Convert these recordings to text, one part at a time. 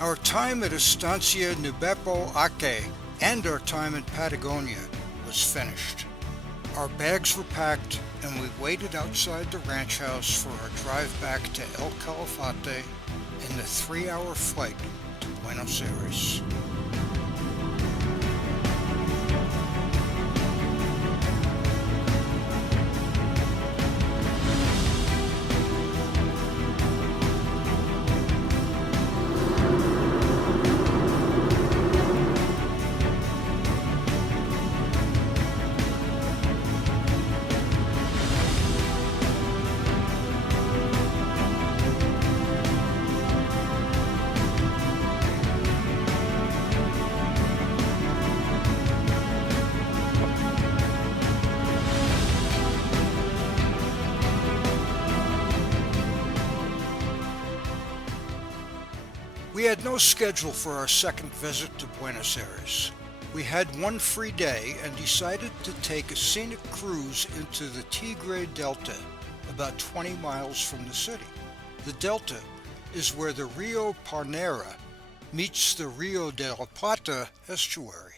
Our time at Estancia Nubepo Ake and our time in Patagonia was finished. Our bags were packed and we waited outside the ranch house for our drive back to El Calafate and the 3-hour flight to Buenos Aires. We had no schedule for our second visit to Buenos Aires. We had one free day and decided to take a scenic cruise into the Tigre Delta, about 20 miles from the city. The Delta is where the Rio Parnera meets the Rio de la Plata estuary.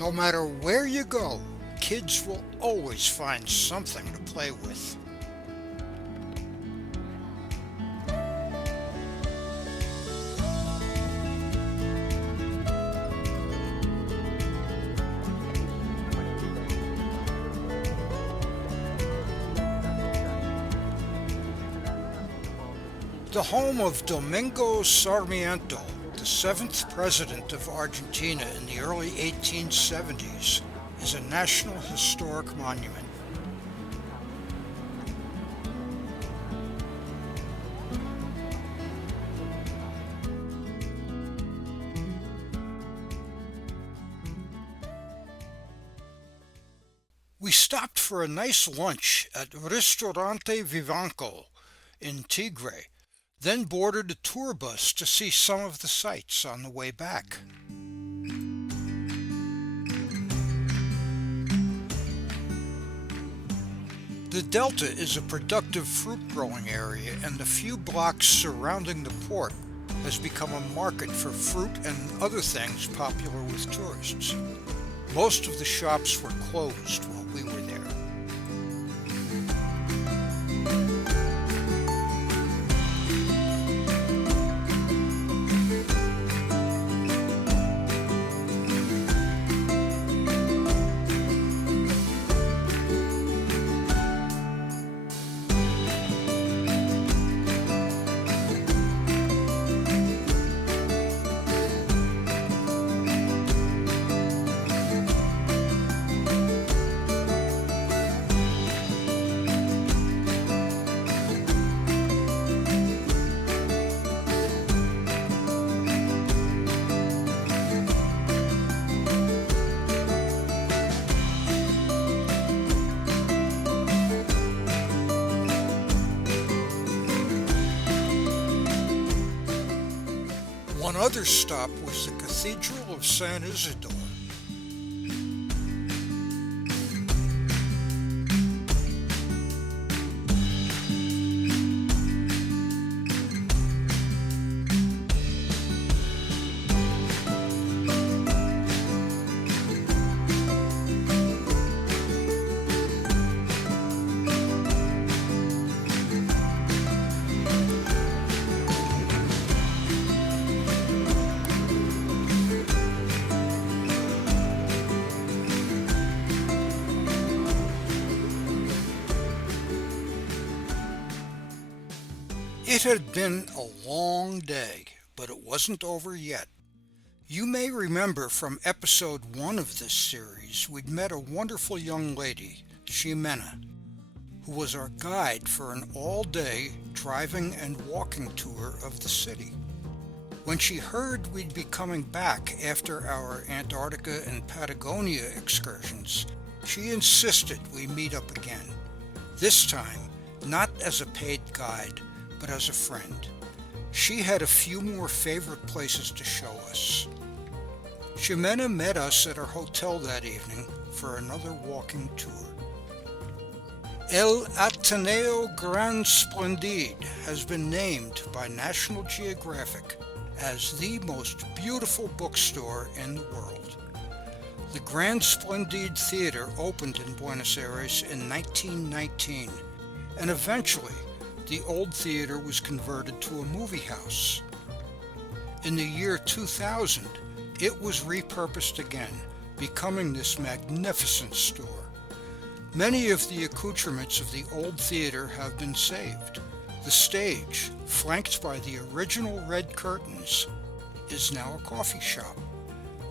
No matter where you go, kids will always find something to play with. The home of Domingo Sarmiento, the seventh president of Argentina in the early 1870s, is a National Historic Monument. We stopped for a nice lunch at Ristorante Vivanco in Tigre, then boarded a tour bus to see some of the sights on the way back. The Delta is a productive fruit growing area, and the few blocks surrounding the port has become a market for fruit and other things popular with tourists. Most of the shops were closed while we were there. One other stop was the Cathedral of San Isidore. It had been a long day, but it wasn't over yet. You may remember from episode 1 of this series, we'd met a wonderful young lady, Ximena, who was our guide for an all-day driving and walking tour of the city. When she heard we'd be coming back after our Antarctica and Patagonia excursions, she insisted we meet up again. This time, not as a paid guide, but as a friend. She had a few more favorite places to show us. Ximena met us at our hotel that evening for another walking tour. El Ateneo Gran Splendide has been named by National Geographic as the most beautiful bookstore in the world. The Gran Splendide Theater opened in Buenos Aires in 1919, and eventually the old theater was converted to a movie house. In the year 2000, it was repurposed again, becoming this magnificent store. Many of the accoutrements of the old theater have been saved. The stage, flanked by the original red curtains, is now a coffee shop.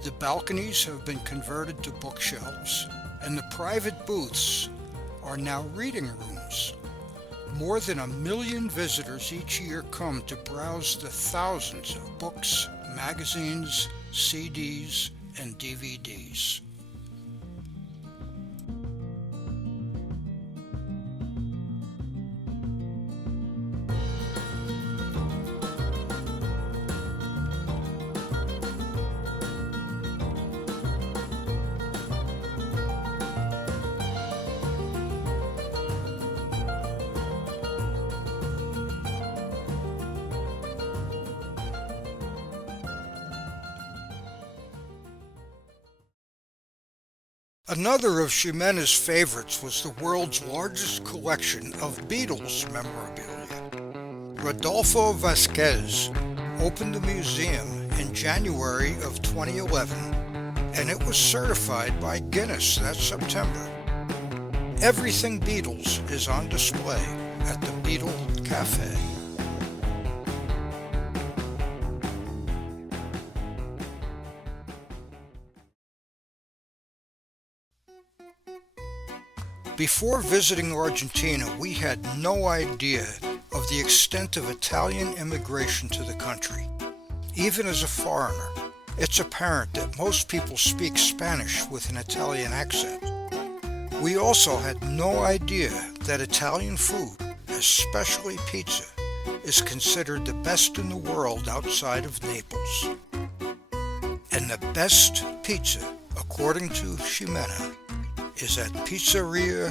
The balconies have been converted to bookshelves, and the private booths are now reading rooms. More than 1 million visitors each year come to browse the thousands of books, magazines, CDs, and DVDs. Another of Ximena's favorites was the world's largest collection of Beatles memorabilia. Rodolfo Vasquez opened the museum in January of 2011, and it was certified by Guinness that September. Everything Beatles is on display at the Beatle Cafe. Before visiting Argentina, we had no idea of the extent of Italian immigration to the country. Even as a foreigner, it's apparent that most people speak Spanish with an Italian accent. We also had no idea that Italian food, especially pizza, is considered the best in the world outside of Naples. And the best pizza, according to Ximena, is at Pizzeria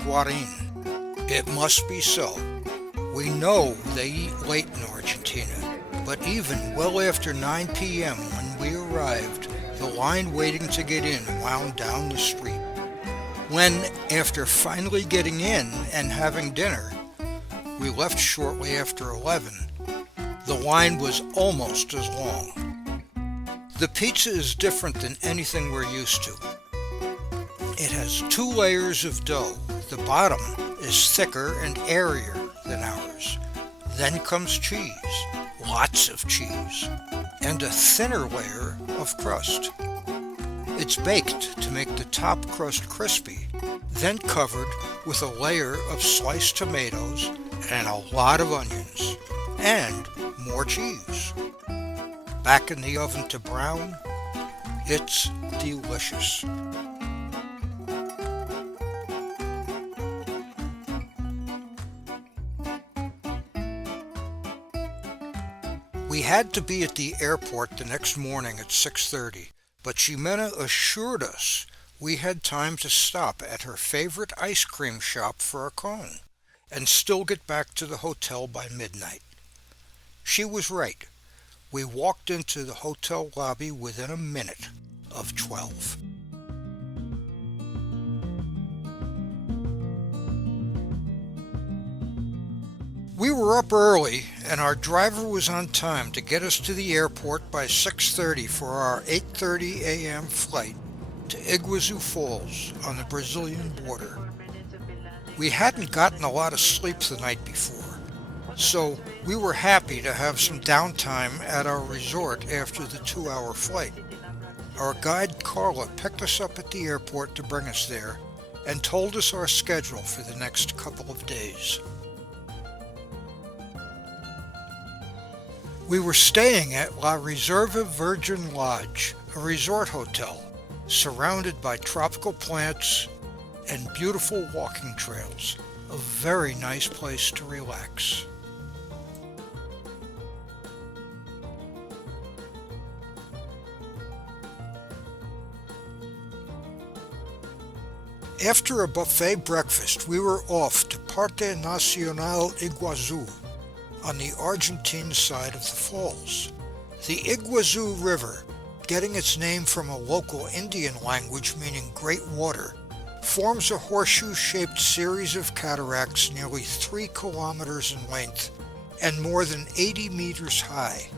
Guarin. It must be so. We know they eat late in Argentina, but even well after 9 p.m. when we arrived, the line waiting to get in wound down the street. When, after finally getting in and having dinner, we left shortly after 11, the line was almost as long. The pizza is different than anything we're used to. It has 2 layers of dough. The bottom is thicker and airier than ours. Then comes cheese, lots of cheese, and a thinner layer of crust. It's baked to make the top crust crispy, then covered with a layer of sliced tomatoes and a lot of onions, and more cheese. Back in the oven to brown. It's delicious. We had to be at the airport the next morning at 6:30, but Ximena assured us we had time to stop at her favorite ice cream shop for a cone and still get back to the hotel by midnight. She was right. We walked into the hotel lobby within a minute of 12. We were up early, and our driver was on time to get us to the airport by 6:30 for our 8:30 a.m. flight to Iguazú Falls on the Brazilian border. We hadn't gotten a lot of sleep the night before, so we were happy to have some downtime at our resort after the 2-hour flight. Our guide Carla picked us up at the airport to bring us there and told us our schedule for the next couple of days. We were staying at La Reserva Virgin Lodge, a resort hotel, surrounded by tropical plants and beautiful walking trails. A very nice place to relax. After a buffet breakfast, we were off to Parque Nacional Iguazú, on the Argentine side of the falls. The Iguazú River, getting its name from a local Indian language meaning great water, forms a horseshoe-shaped series of cataracts nearly 3 kilometers in length and more than 80 meters high.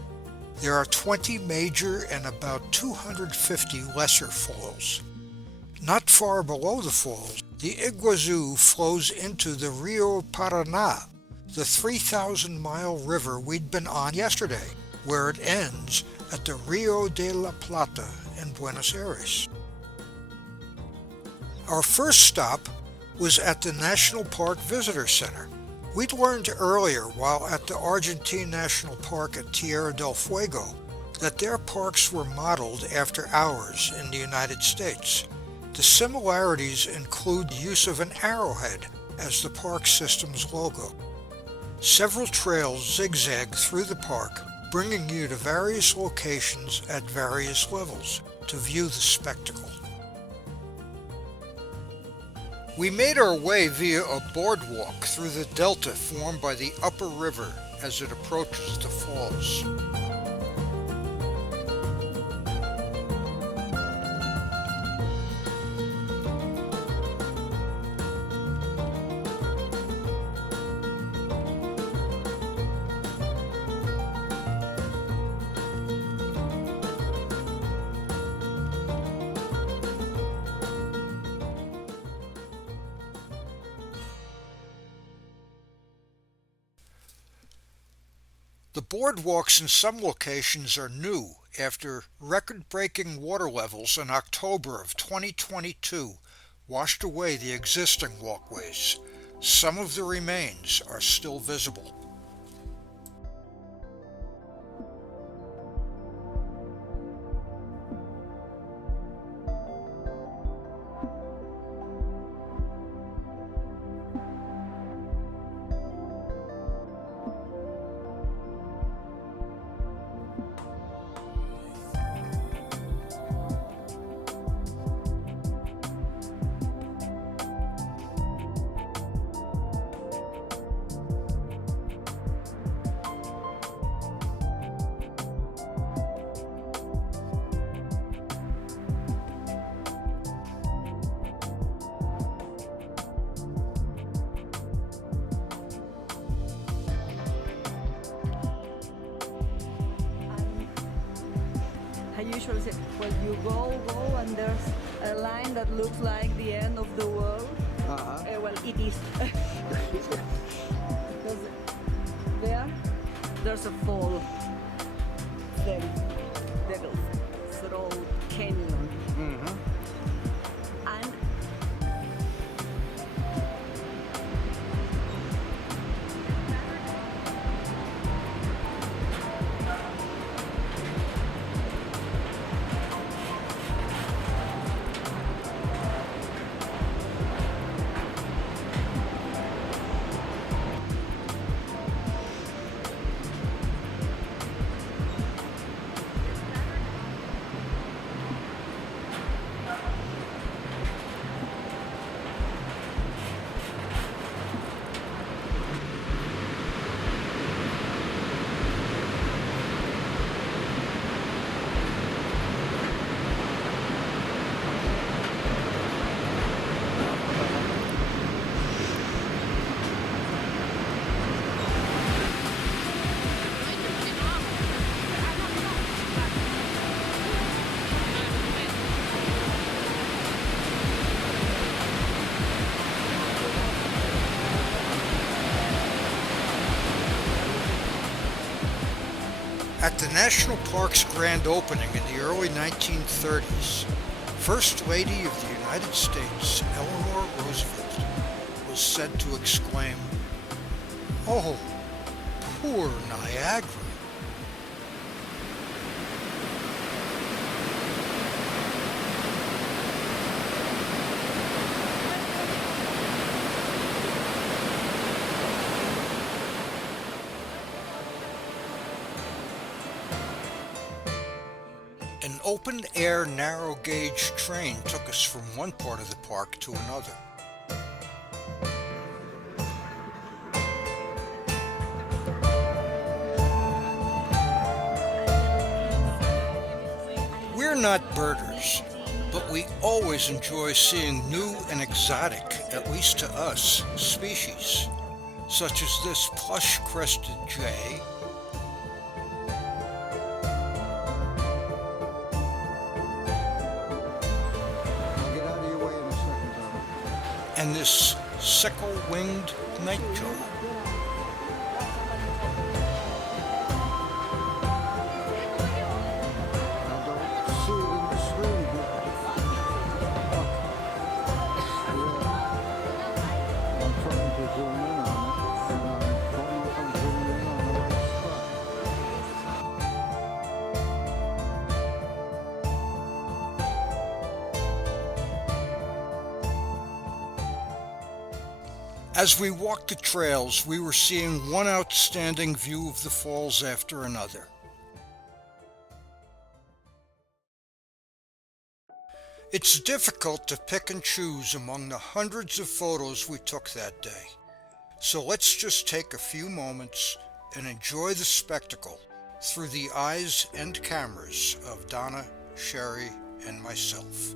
There are 20 major and about 250 lesser falls. Not far below the falls, the Iguazú flows into the Rio Paraná, the 3,000-mile river we'd been on yesterday, where it ends at the Rio de la Plata in Buenos Aires. Our first stop was at the National Park Visitor Center. We'd learned earlier while at the Argentina National Park at Tierra del Fuego that their parks were modeled after ours in the United States. The similarities include the use of an arrowhead as the park system's logo. Several trails zigzag through the park, bringing you to various locations at various levels to view the spectacle. We made our way via a boardwalk through the delta formed by the upper river as it approaches the falls. The boardwalks in some locations are new after record-breaking water levels in October of 2022 washed away the existing walkways. Some of the remains are still visible. I usually say, well, you go, and there's a line that looks like the end of the world. Well, it is. Because there's a fall. Devil's Throat Canyon. And At the National Park's grand opening in the early 1930s, First Lady of the United States, Eleanor Roosevelt, was said to exclaim, "Oh, poor Niagara." An open-air narrow-gauge train took us from one part of the park to another. We're not birders, but we always enjoy seeing new and exotic, at least to us, species, such as this plush-crested jay, and this sickle-winged nightjar. As we walked the trails, we were seeing one outstanding view of the falls after another. It's difficult to pick and choose among the hundreds of photos we took that day. So let's just take a few moments and enjoy the spectacle through the eyes and cameras of Donna, Sherry, and myself.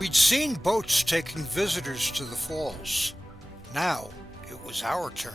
We'd seen boats taking visitors to the falls. Now it was our turn.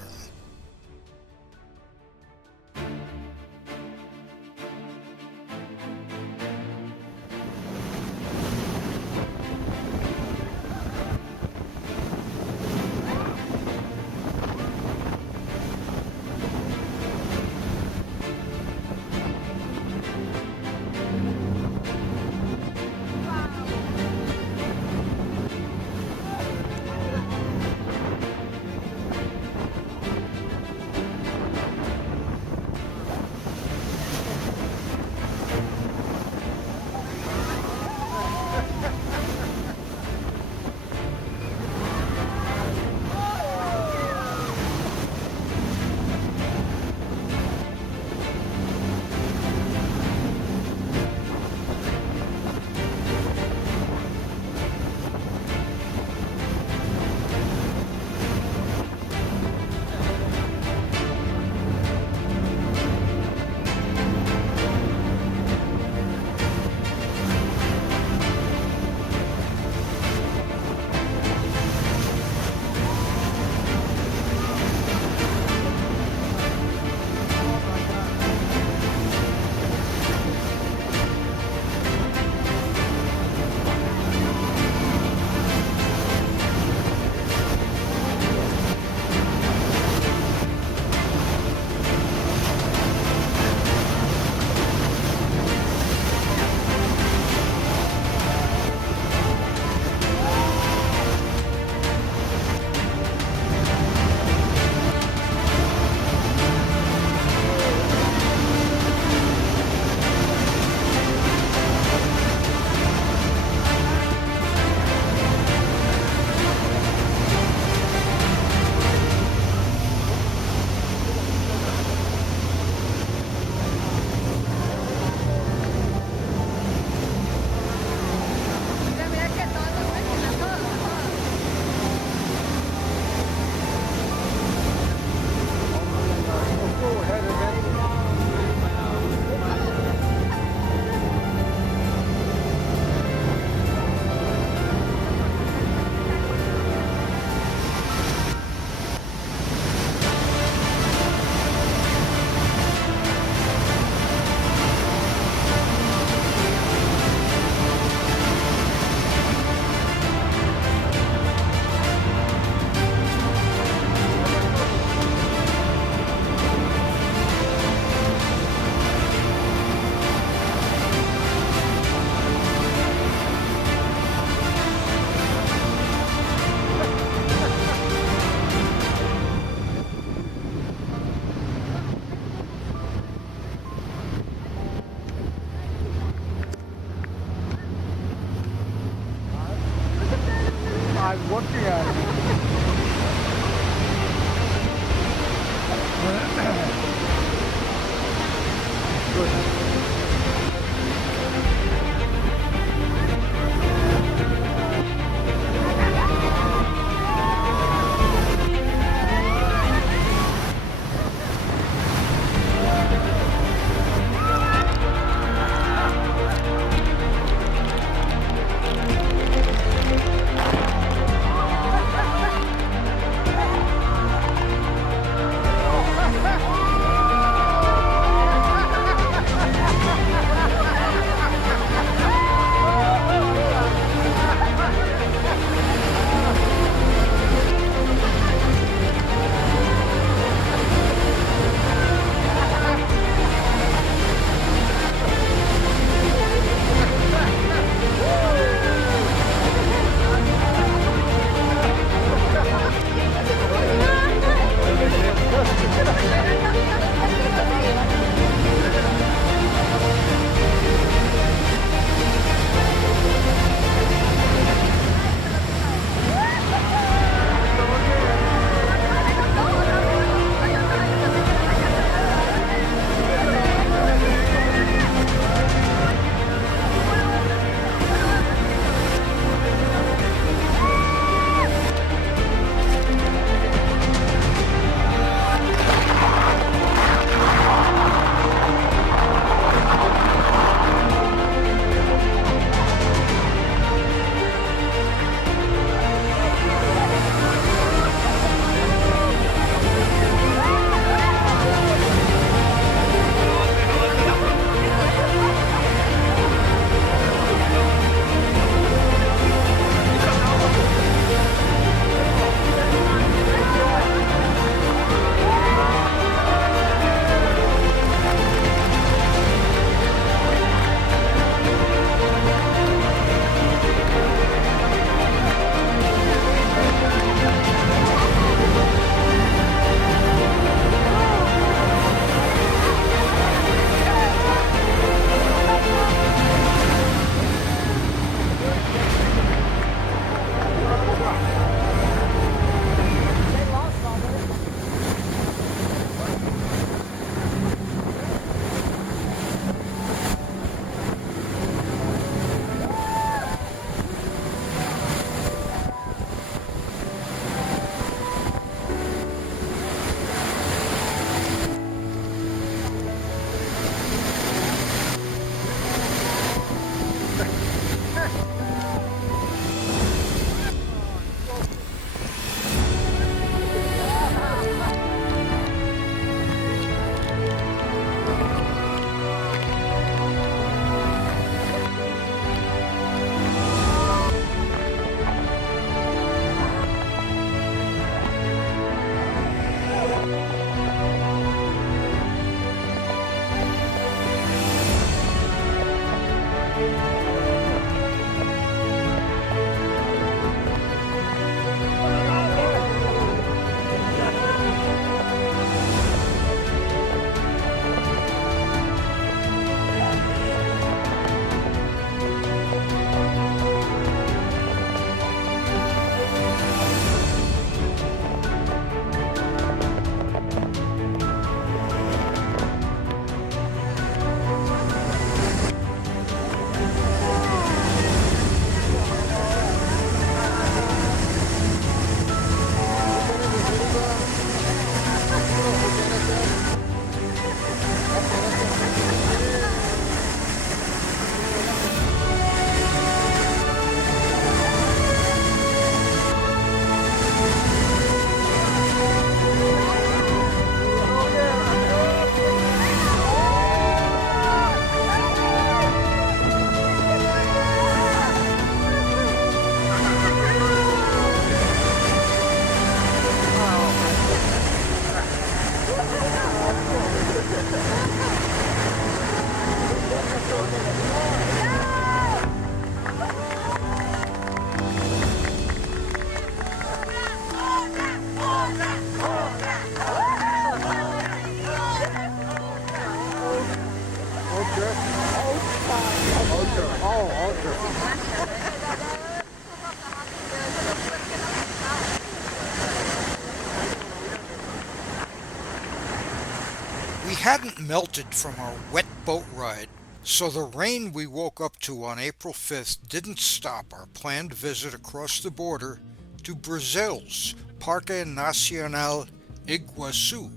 We hadn't melted from our wet boat ride, so the rain we woke up to on April 5th didn't stop our planned visit across the border to Brazil's Parque Nacional Iguazú.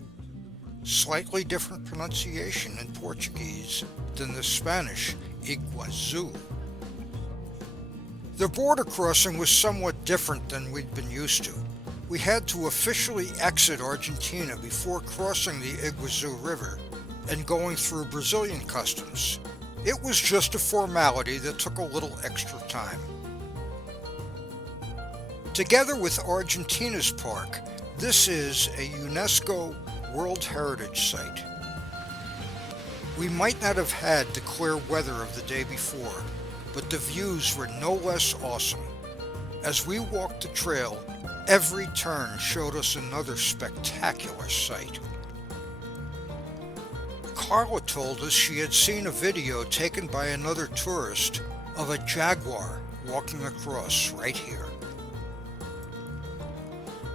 Slightly different pronunciation in Portuguese than the Spanish Iguazú. The border crossing was somewhat different than we'd been used to. We had to officially exit Argentina before crossing the Iguazú River and going through Brazilian customs. It was just a formality that took a little extra time. Together with Argentina's park, this is a UNESCO World Heritage Site. We might not have had the clear weather of the day before, but the views were no less awesome. As we walked the trail, every turn showed us another spectacular sight. Carla told us she had seen a video taken by another tourist of a jaguar walking across right here.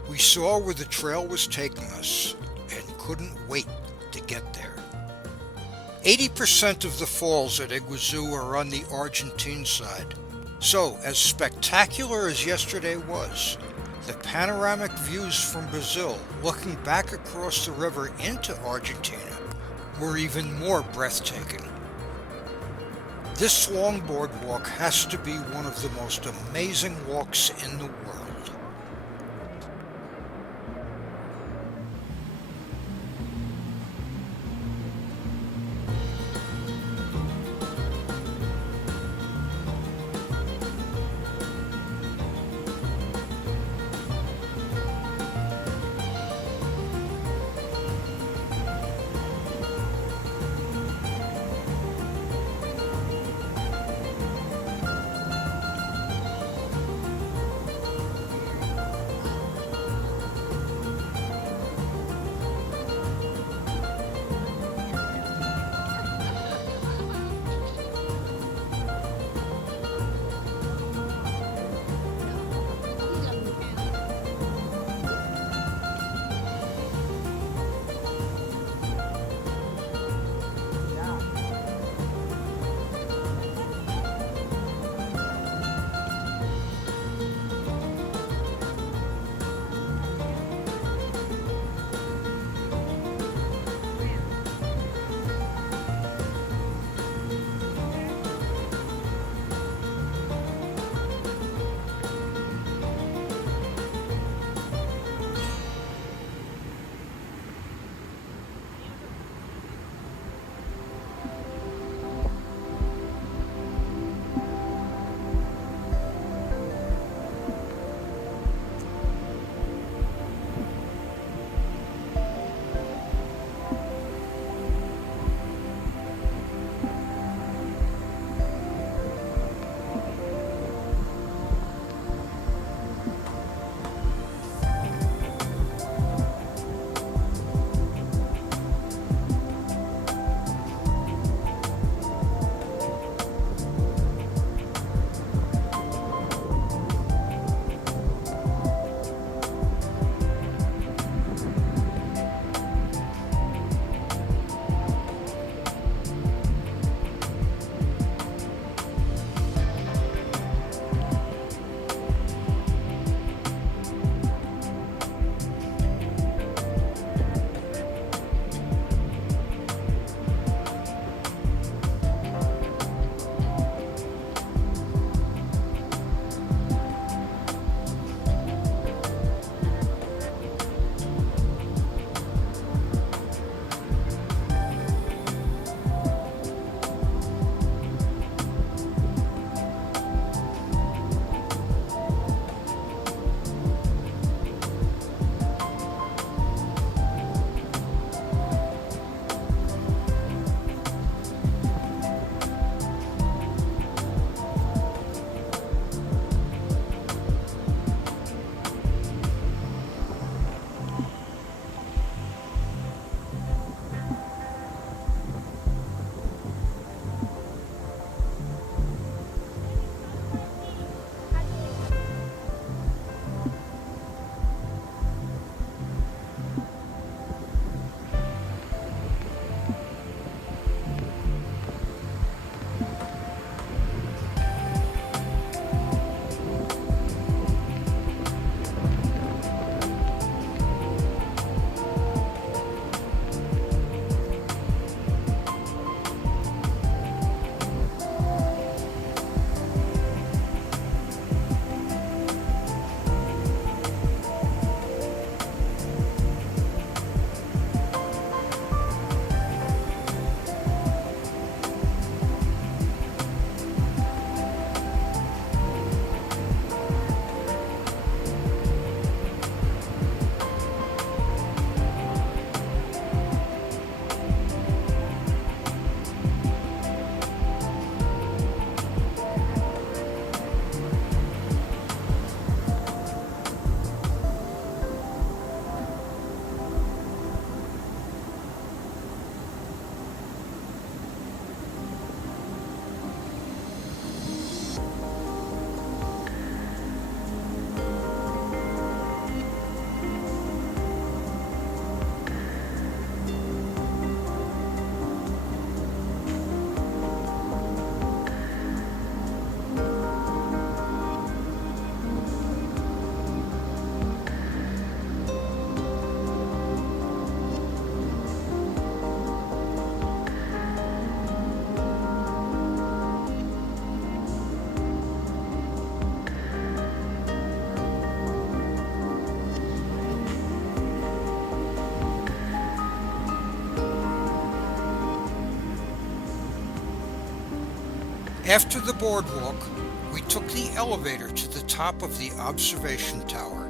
We saw where the trail was taking us and couldn't wait to get there. 80% of the falls at Iguazú are on the Argentine side, so as spectacular as yesterday was, the panoramic views from Brazil looking back across the river into Argentina were even more breathtaking. This longboard walk has to be one of the most amazing walks in the world. After the boardwalk, we took the elevator to the top of the observation tower.